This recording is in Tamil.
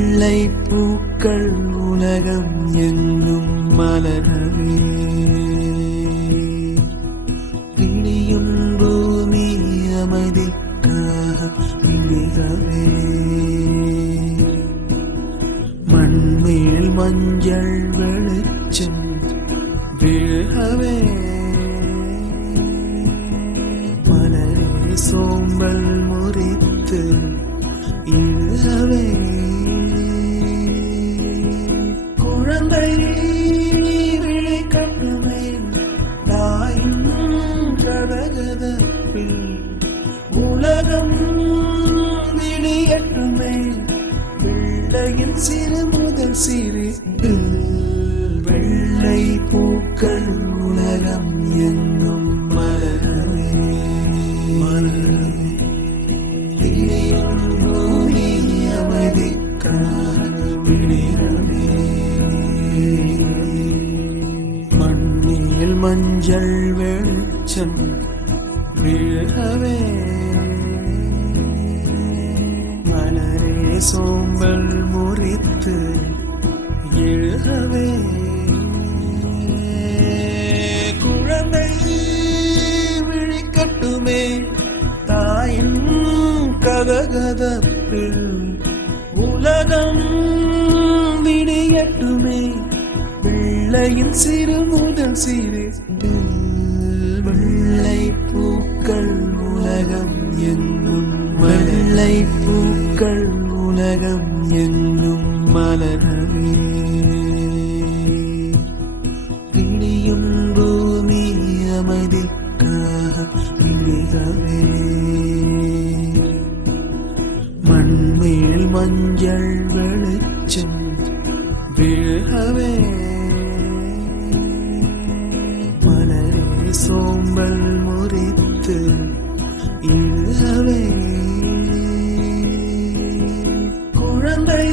வெள்ளை பூக்கள் உலகம் எங்கும் மலரவே விடியும் பூமி அமைதிக்காக விழிகவே மண்மேல் மஞ்சள் வெளிச்சம் விழவே மலரே சோம்பல் முறித்து இழவே குழந்தை விழி கட்டுமே தாயின் கடகதப்பில் உலகம் விழியட்டுமே பிள்ளையின் சிறு முதல் சிரிப்பு வெள்ளை பூக்கள் உலகம் எங்கும் மலரவே மண்ணில் மஞ்சள் வெளிச்சம் விழவே மலரே சோம்பல் முறித்து எழுகவே குழந்தை விழிக்கட்டுமே தாயின் கதகதப்பில் உலகம் விடியட்டுமே பிள்ளையின் சிறு முதல் சிரிப்பு வெள்ளை பூக்கள் உலகம் எங்கும் வெள்ளை பூக்கள் உலகம் எங்கும் மலரவே விடியும் பூமி அமைதிக்காக விழிகவே மண்மேல் மஞ்சள் வெளிச்சம் விழவே மலரே சோம்பல் முறித்து இழவே குழந்தை